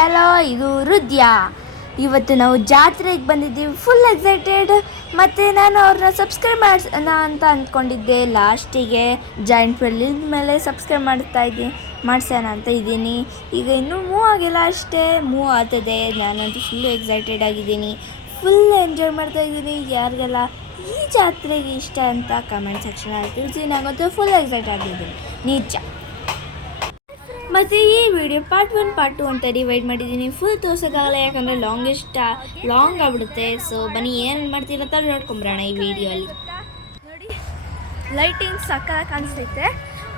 Hello, ಇದು ಹೃದಯ. ಇವತ್ತು ನಾವು ಜಾತ್ರೆಗೆ ಬಂದಿದ್ದೀವಿ, ಫುಲ್ ಎಕ್ಸೈಟೆಡ್. ಮತ್ತು ನಾನು ಅವ್ರನ್ನ ಸಬ್ಸ್ಕ್ರೈಬ್ ಮಾಡಿಸೋಣ ಅಂತ ಅಂದ್ಕೊಂಡಿದ್ದೆ. ಲಾಸ್ಟಿಗೆ ಜಾಯಿಂಟ್ ಫೀಲ್ ಮೇಲೆ ಸಬ್ಸ್ಕ್ರೈಬ್ ಮಾಡಿಸೋಣ ಅಂತ ಇದ್ದೀನಿ. ಈಗ ಇನ್ನೂ ಮೂವ್ ಆಗಿಲ್ಲ, ಅಷ್ಟೇ ಮೂವ್ ಆಗ್ತದೆ. ನಾನಂತೂ ಫುಲ್ಲು ಎಕ್ಸೈಟೆಡ್ ಆಗಿದ್ದೀನಿ, ಫುಲ್ ಎಂಜಾಯ್ ಮಾಡ್ತಾಯಿದ್ದೀನಿ. ಯಾರಿಗೆಲ್ಲ ಈ ಜಾತ್ರೆಗೆ ಇಷ್ಟ ಅಂತ ಕಮೆಂಟ್ ಸೆಕ್ಷನಲ್ಲಿ ತಿಳಿಸಿ. ನಾನಂತೂ ಫುಲ್ ಎಕ್ಸೈಟ್ ಆಗಿದ್ದೀನಿ ನಿಜ. ಮತ್ತು ಈ ವಿಡಿಯೋ ಪಾರ್ಟ್ 1 ಪಾರ್ಟ್ 2 ಅಂತ ಡಿವೈಡ್ ಮಾಡಿದ್ದೀನಿ. ಫುಲ್ ತೋರ್ಸೋಕ್ಕಾಗಲ್ಲ, ಯಾಕಂದರೆ ಲಾಂಗ್ ಆಗ್ಬಿಡುತ್ತೆ. ಸೊ ಬನ್ನಿ, ಏನು ಮಾಡ್ತೀರ ಅಂತ ನೋಡ್ಕೊಂಬರೋಣ ಈ ವಿಡಿಯೋಲಿ. ನೋಡಿ, ಲೈಟಿಂಗ್ ಸಕ್ಕತ್ತಾಗಿ ಕಾಣಿಸ್ತೈತೆ.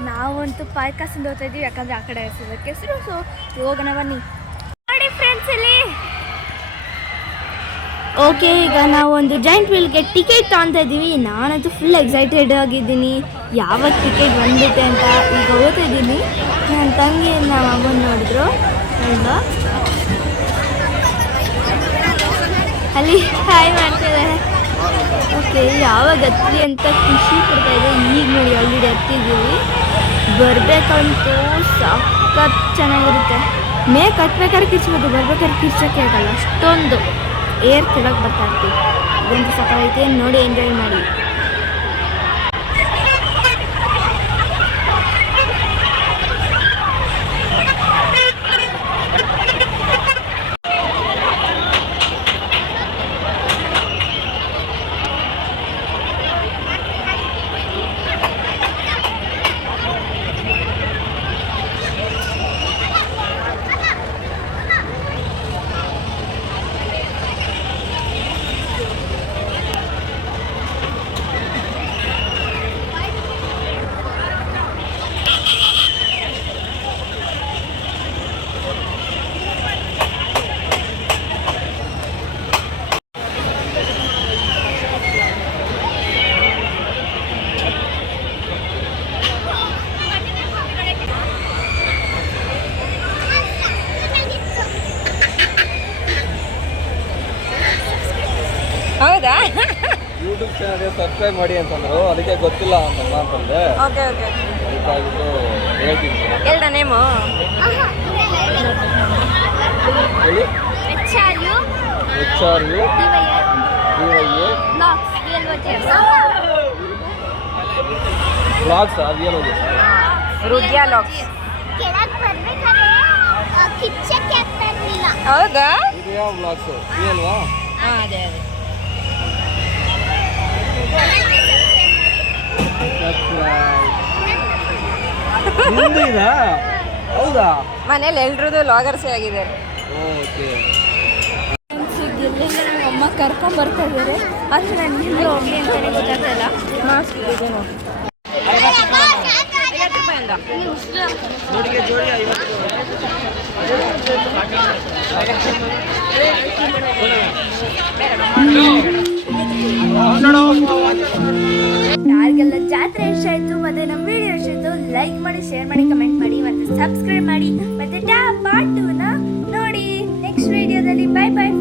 ನಾವಂತೂ ಪಾಯ್ಕಾಸಿಂದ ಹೋಗ್ತಾ ಇದ್ದೀವಿ, ಯಾಕಂದರೆ ಆ ಕಡೆ ಕೆಸರು. ಸೊ ಹೋಗೋಣ ಬನ್ನಿ. ನೋಡಿ ಫ್ರೆಂಡ್ಸ್, ಇಲ್ಲಿ ಓಕೆ, ಈಗ ನಾವು ಒಂದು ಜಾಯಿಂಟ್ ವೀಲ್ಗೆ ಟಿಕೆಟ್ ತೊಗೊತಾ ಇದ್ದೀವಿ. ನಾನಂತೂ ಫುಲ್ ಎಕ್ಸೈಟೆಡ್ ಆಗಿದ್ದೀನಿ, ಯಾವಾಗ ಟಿಕೆಟ್ ಬಂದ್ಬಿಟ್ಟೆ ಅಂತ. ಈಗ ಹೋಗ್ತಾ ಇದ್ದೀನಿ. ನನ್ನ ತಂಗಿ ನಮ್ಮ ಅಮ್ಮನ ನೋಡಿದ್ರು ಅಲ್ವಾ, ಅಲ್ಲಿ ಹಾಯ್ ಮಾಡ್ತಿದ್ದಾರೆ. ಓಕೆ, ಯಾವಾಗ ಹತ್ತಿ ಅಂತ ಖುಷಿ ಕೊಡ್ತಾಯಿದೆ. ಈಗ ನೋಡಿ ಆಲ್ರೆಡಿ ಹತ್ತಿದ್ದೀವಿ. ಬರಬೇಕಂತೂ ಸಖತ್ ಚೆನ್ನಾಗಿರುತ್ತೆ. ಕಟ್ಬೇಕಾದ್ರೆ ಕಿರ್ಚ್ಬೋದು, ಬರ್ಬೇಕಾದ್ರೆ ಕಿರ್ಚೋಕ್ಕೆ ಆಗಲ್ಲ, ಅಷ್ಟೊಂದು ಏರ್ ಕೆಳಗೆ ಬರ್ತಾ ಇರ್ತೀವಿ. ಇದಂತೂ ಸಕ್ಕತ್ತೈತೆ, ನೋಡಿ ಎಂಜಾಯ್ ಮಾಡಿ. ಹೌದಾ? ಯೂಟ್ಯೂಬ್ ಚಾನಲ್ಗೆ ಸಬ್ಸ್ಕ್ರೈಬ್ ಮಾಡಿ ಅಂತಂದ್ರು, ಅದಕ್ಕೆ ಗೊತ್ತಿಲ್ಲ ಅಂತಮ್ಮ ಅಂತಂದೆ. ಓಕೆ ಓಕೆ, ಅದಕ್ಕಾಗಿದ್ದು ಹೇಳ್ತೀನಿ. ಎಲ್ಲ ನೇಮು ಹೇಳಿ. HRU HRU DYA vlogs real ಹೋಗಿ ಹೃದಯ ಲಾಗ್ಸ್. ಹೌದಾ? ಹೃದಯ ವ್ಲಾಗ್ಸ್ ರಿಯಲ್ವಾ? ಹಾಂ, ಅದೇ ಅದೇ. ಹೌದಾ? ಮನೇಲಿ ಎಲ್ರದ್ದು ಲಾಗರ್ಸೇ ಆಗಿದ್ದಾರೆ. ಓಕೆ. ಇಲ್ಲಿಂದ ನಮ್ಮ ಅಮ್ಮ ಕರ್ಕೊಂಡು ಬರ್ತಾ ಇದ್ದಾರೆ. ಆದರೆ ನಾನು ಹಿಂದೆ ಹೋಗ್ಲಿ ಅಂತಲೇ ಗೊತ್ತಾಗ್ತಾಯಿಲ್ಲ. ಮಾಸ್ಕ್ ಇದೆ ನೋಡಿ. 50 ರೂಪಾಯಿ ಅಂದ. ಯಾರಿಗೆಲ್ಲ ಜಾತ್ರೆ ಇಷ್ಟ ಆಯಿತು ಮತ್ತು ನಮ್ಮ ವಿಡಿಯೋ ಇಷ್ಟ ಆಯಿತು, ಲೈಕ್ ಮಾಡಿ, ಶೇರ್ ಮಾಡಿ, ಕಮೆಂಟ್ ಮಾಡಿ ಮತ್ತು ಸಬ್ಸ್ಕ್ರೈಬ್ ಮಾಡಿ. ಮತ್ತು ಪಾರ್ಟ್ 2ನ ನೋಡಿ ನೆಕ್ಸ್ಟ್ ವಿಡಿಯೋದಲ್ಲಿ. ಬಾಯ್ ಬಾಯ್.